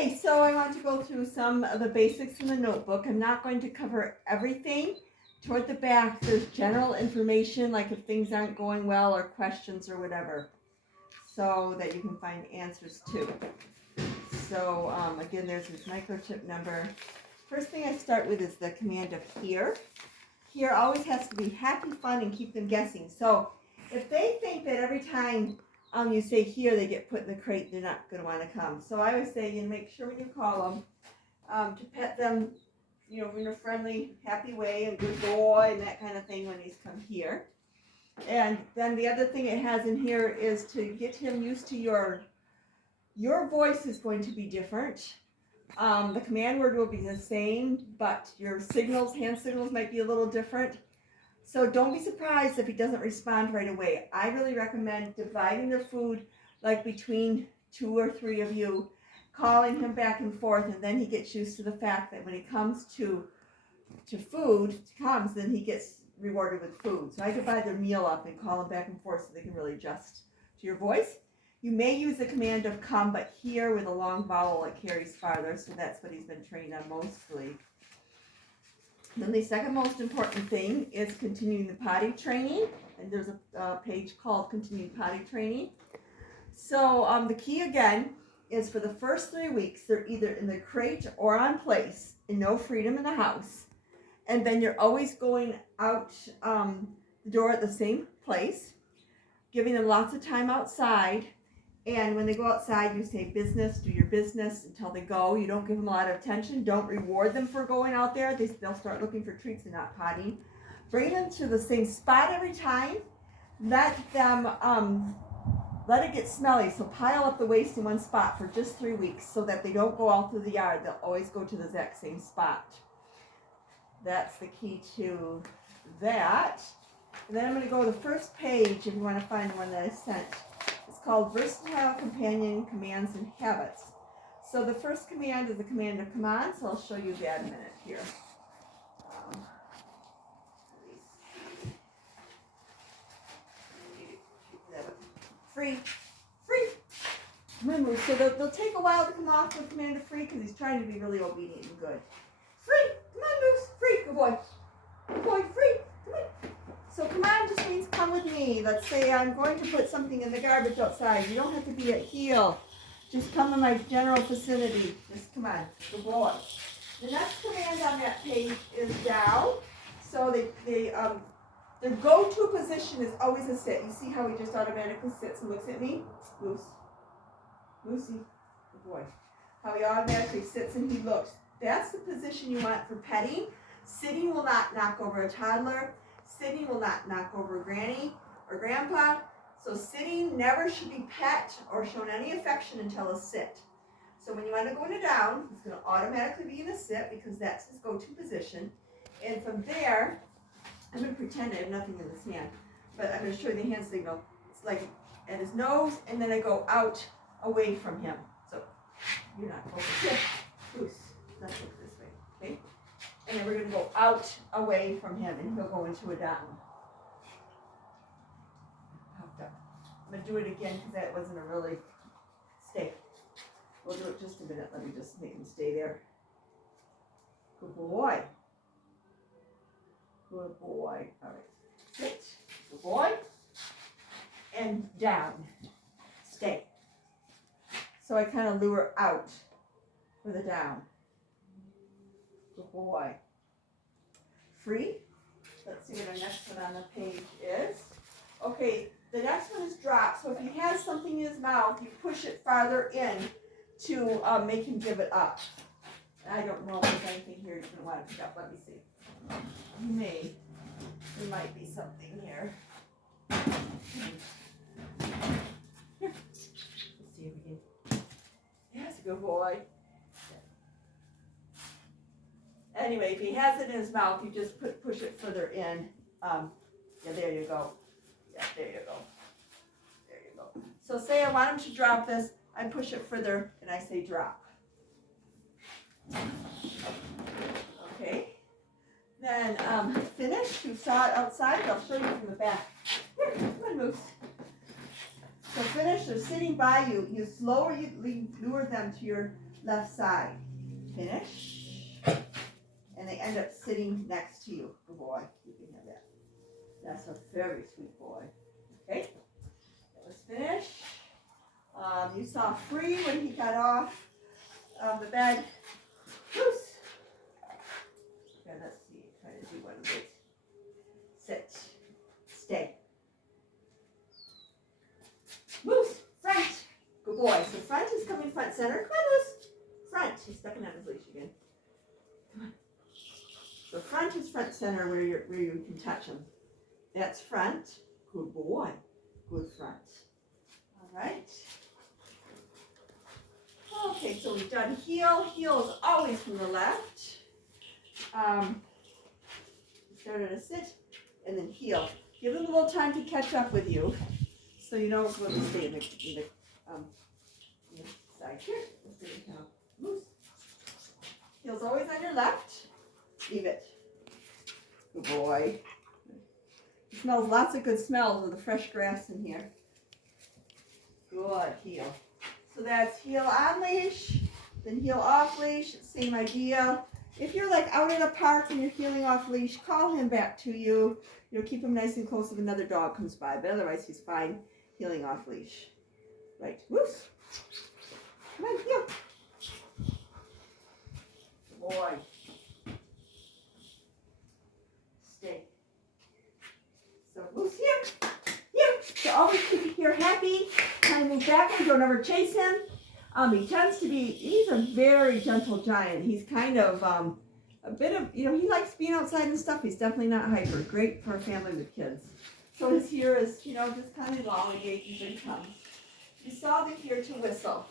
Okay, so I want to go through some of the basics in the notebook. I'm not going to cover everything. Toward the back, there's general information, like if things aren't going well or questions or whatever, so that you can find answers to. So again, there's his microchip number. First thing I start with is the command of here. Here always has to be happy, fun, and keep them guessing. So if they think that every time you say here, they get put in the crate, they're not going to want to come. So I always say, you make sure when you call them to pet them, in a friendly, happy way, and good boy, and that kind of thing when he's come here. And then the other thing it has in here is to get him used to your voice is going to be different. The command word will be the same, but your signals, hand signals, might be a little different. So don't be surprised if he doesn't respond right away. I really recommend dividing the food like between 2 or 3 of you, calling him back and forth, and then he gets used to the fact that when he comes to then he gets rewarded with food. So I divide their meal up and call them back and forth so they can really adjust to your voice. You may use the command of come, but here with a long vowel it carries farther, so that's what he's been trained on mostly. Then the second most important thing is continuing the potty training, and there's a page called continuing potty training. So the key again is for the first 3 weeks, they're either in the crate or on place, and no freedom in the house. And then you're always going out the door at the same place, giving them lots of time outside. And when they go outside, you say business, do your business until they go. You don't give them a lot of attention. Don't reward them for going out there. They'll start looking for treats and not potting. Bring them to the same spot every time. Let it get smelly. So pile up the waste in one spot for just 3 weeks so that they don't go out through the yard. They'll always go to the exact same spot. That's the key to that. And then I'm going to go to the first page if you want to find the one that I sent. It's called Versatile Companion Commands and Habits. So the first command is the command of come on, so I'll show you that in a minute here. Free. Come on, move. So they'll take a while to come off the command of free because he's trying to be really obedient and good. Free. Come on, Moose. Free. Good boy. Good boy. Free. Come on. So come on just means come with me. Let's say I'm going to put something in the garbage outside. You don't have to be at heel. Just come in my general vicinity. Just come on. Good boy. The next command on that page is down. So their go-to position is always a sit. You see how he just automatically sits and looks at me? Moose. Moosey. Good boy. How he automatically sits and he looks. That's the position you want for petting. Sitting will not knock over a toddler. Sitting will not knock over granny or grandpa. So sitting never should be pet or shown any affection until a sit. So when you want to go in a down, it's going to automatically be in a sit because that's his go-to position. And from there, I'm going to pretend I have nothing in this hand, but I'm going to show you the hand signal. It's like at his nose, and then I go out away from him. So you're not going to sit. Loose. Let's look this way, okay? And then we're going to go out away from him, and he'll go into a down. Popped up. I'm going to do it again because that wasn't a really stay. We'll do it just a minute. Let me just make him stay there. Good boy. Good boy. All right. Sit. Good boy. And down. Stay. So I kind of lure out for the down. Good boy. Free. Let's see what our next one on the page is. Okay, the next one is drop. So if he has something in his mouth, you push it farther in to make him give it up. I don't know if there's anything here you're going to want to pick up. Let me see. There might be something here. Here. Let's see if we can. Yes, good boy. Anyway, if he has it in his mouth, you just push it further in. Yeah, there you go. Yeah, there you go. There you go. So say I want him to drop this, I push it further and I say drop. Okay. Then finish. You saw it outside. I'll show you from the back. Here, come on, Moose. So finish. They're sitting by you. You slowly lure them to your left side. Finish. And they end up sitting next to you. Good boy. You can have that. That's a very sweet boy. Okay. That was finished. You saw Free when he got off the bed. Loose. Okay, let's see. Try to do one of these. Sit. Stay. Moose. Front. Good boy. So front is coming front center. Come on, Moose. Front. He's stuck on his leash again. Come on. So front is front center where you can touch him. That's front. Good boy. Good front. All right. Okay, so we've done heel. Heel is always from the left. Started to sit and then heel. Give them a little time to catch up with you, so you know what to stay in the side here. Let's see how loose. Heel's always on your left. Leave it. Good boy. It smells lots of good smells of the fresh grass in here. Good, heel. So that's heel on leash, then heel off leash, same idea. If you're like out in a park and you're heeling off leash, call him back to you. You know, keep him nice and close if another dog comes by, but otherwise he's fine heeling off leash. Right, loose. Come on, heel. Good boy. Stay. So loose here. So always keep your hair happy. Kind of move backward. Don't ever chase him. He tends to be, he's a very gentle giant. He's kind of a bit of, you know, he likes being outside and stuff. He's definitely not hyper. Great for a family with kids. So his ear is, you know, just kind of elongated as he comes. You saw the ear to whistle.